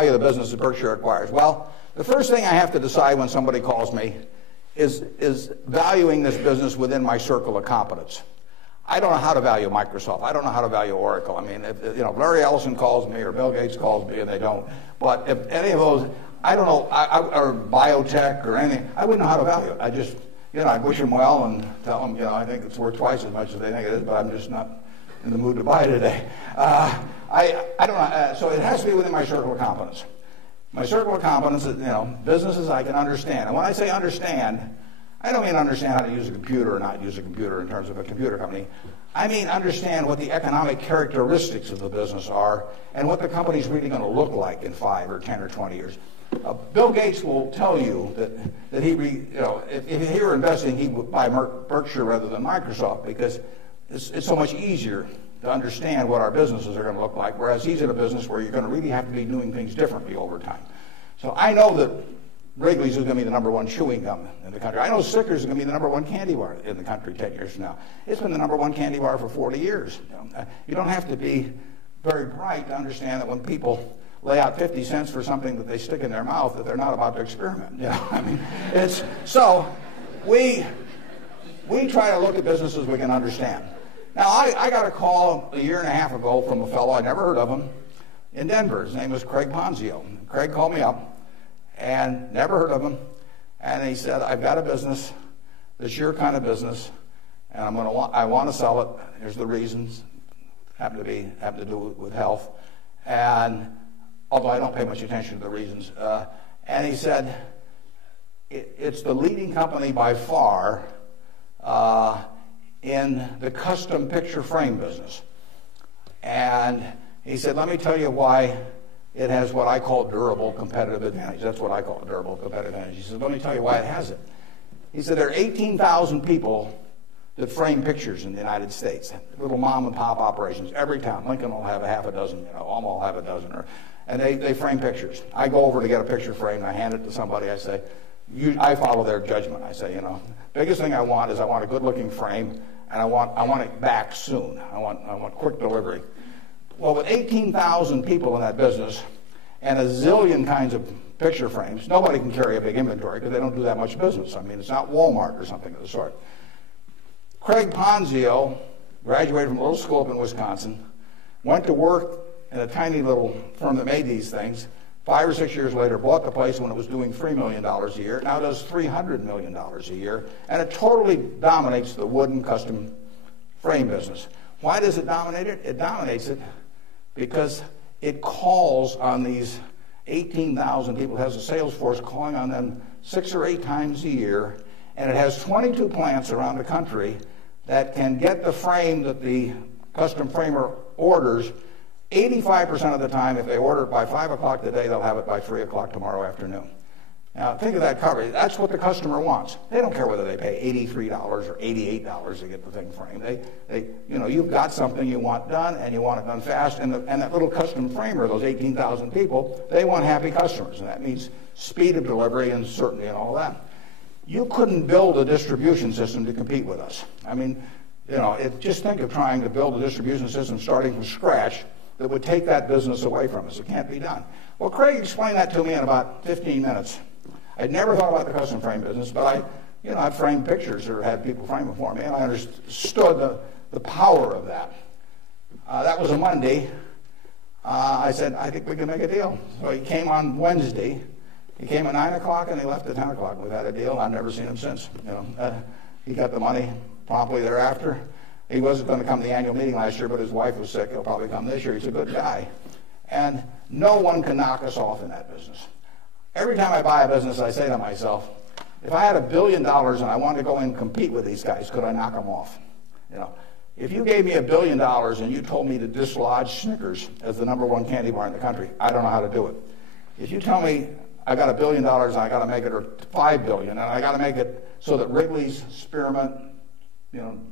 value the business that Berkshire acquires? Well, the first thing I have to decide when somebody calls me is valuing this business within my circle of competence. I don't know how to value Microsoft. I don't know how to value Oracle. I mean, if Larry Ellison calls me or Bill Gates calls me, and they don't. But if any of those, I don't know, or biotech or anything, I wouldn't know how to value it. I just, I'd wish them well and tell them, I think it's worth twice as much as they think it is, but I'm just not in the mood to buy today. I don't know. So it has to be within my circle of competence. My circle of competence is, businesses I can understand. And when I say understand, I don't mean understand how to use a computer or not use a computer in terms of a computer company. I mean understand what the economic characteristics of the business are and what the company's really going to look like in 5 or 10 or 20 years. Bill Gates will tell you that if he were investing, he would buy Berkshire rather than Microsoft because it's so much easier to understand what our businesses are going to look like, whereas he's in a business where you're going to really have to be doing things differently over time. So I know that Wrigley's is going to be the #1 chewing gum in the country. I know Snickers is going to be the #1 candy bar in the country 10 years from now. It's been the #1 candy bar for 40 years. You don't have to be very bright to understand that when people lay out 50 cents for something that they stick in their mouth, that they're not about to experiment. I mean, so we try to look at businesses we can understand. Now, I got a call a year and a half ago from a fellow, I never heard of him, in Denver. His name was Craig Ponzio. Craig called me up, and never heard of him, and he said, I've got a business, that's your kind of business, and I want to sell it. Here's the reasons, happen to do with health, and although I don't pay much attention to the reasons, and he said, it's the leading company by far in the custom picture frame business. And he said, let me tell you why it has what I call durable competitive advantage. That's what I call durable competitive advantage. He said, let me tell you why it has it. He said, there are 18,000 people that frame pictures in the United States, little mom and pop operations. Every town, Lincoln will have a half a dozen, Alma will have a dozen, and they frame pictures. I go over to get a picture frame, I hand it to somebody, I say, I follow their judgment. I say, biggest thing I want is I want a good-looking frame, and I want it back soon. I want quick delivery. Well, with 18,000 people in that business and a zillion kinds of picture frames, nobody can carry a big inventory because they don't do that much business. I mean, it's not Walmart or something of the sort. Craig Ponzio graduated from a little school up in Wisconsin, went to work in a tiny little firm that made these things. 5 or 6 years later, bought the place when it was doing $3 million a year. Now does $300 million a year, and it totally dominates the wooden custom frame business. Why does it dominate it? It dominates it because it calls on these 18,000 people. It has a sales force calling on them 6 or 8 times a year, and it has 22 plants around the country that can get the frame that the custom framer orders. 85% of the time, if they order it by 5 o'clock today, they'll have it by 3 o'clock tomorrow afternoon. Now, think of that coverage. That's what the customer wants. They don't care whether they pay $83 or $88 to get the thing framed. You've got something you want done, and you want it done fast. And that little custom framer, those 18,000 people, they want happy customers, and that means speed of delivery and certainty and all that. You couldn't build a distribution system to compete with us. I mean, just think of trying to build a distribution system starting from scratch that would take that business away from us. It can't be done. Well, Craig explained that to me in about 15 minutes. I'd never thought about the custom frame business, but I've framed pictures or had people frame them for me, and I understood the power of that. That was a Monday. I said, I think we can make a deal. So he came on Wednesday. He came at 9 o'clock, and he left at 10 o'clock. We've had a deal. I've never seen him since. He got the money promptly thereafter. He wasn't going to come to the annual meeting last year, but his wife was sick. He'll probably come this year. He's a good guy. And no one can knock us off in that business. Every time I buy a business, I say to myself, if I had $1 billion and I wanted to go in and compete with these guys, could I knock them off? If you gave me $1 billion and you told me to dislodge Snickers as the #1 candy bar in the country, I don't know how to do it. If you tell me I got $1 billion and I got to make it, or $5 billion, and I got to make it so that Wrigley's, Spearmint,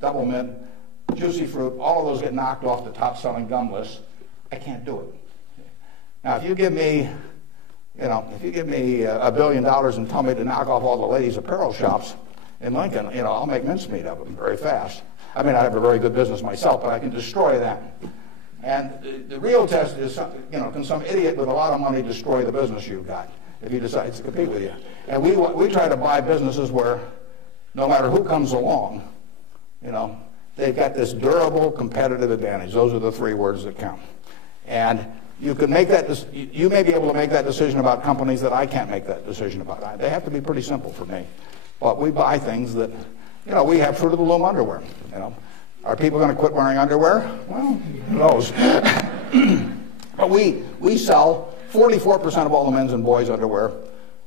Double Mint, Juicy Fruit, all of those get knocked off the top-selling gum list, I can't do it. Now, if you give me $1 billion and tell me to knock off all the ladies' apparel shops in Lincoln, I'll make mincemeat of them very fast. I mean, I have a very good business myself, but I can destroy that. And the real test is, can some idiot with a lot of money destroy the business you've got if he decides to compete with you? And we try to buy businesses where no matter who comes along, they've got this durable competitive advantage. Those are the three words that count. And you can make that. You may be able to make that decision about companies that I can't make that decision about. They have to be pretty simple for me. But we buy things that, we have Fruit of the Loom underwear. Are people going to quit wearing underwear? Well, who knows? But we sell 44% of all the men's and boys' underwear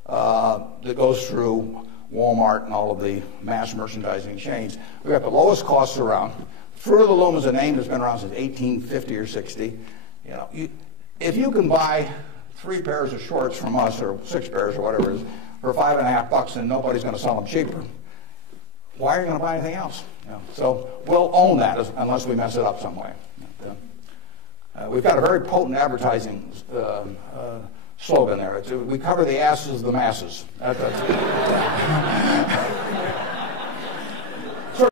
that goes through Walmart and all of the mass merchandising chains. We've got the lowest costs around. Fruit of the Loom is a name that's been around since 1850 or 60. If you can buy 3 pairs of shorts from us, or 6 pairs or whatever it is, for $5.50 and nobody's going to sell them cheaper, why are you going to buy anything else? So we'll own that unless we mess it up some way. We've got a very potent advertising slogan there. We cover the asses of the masses.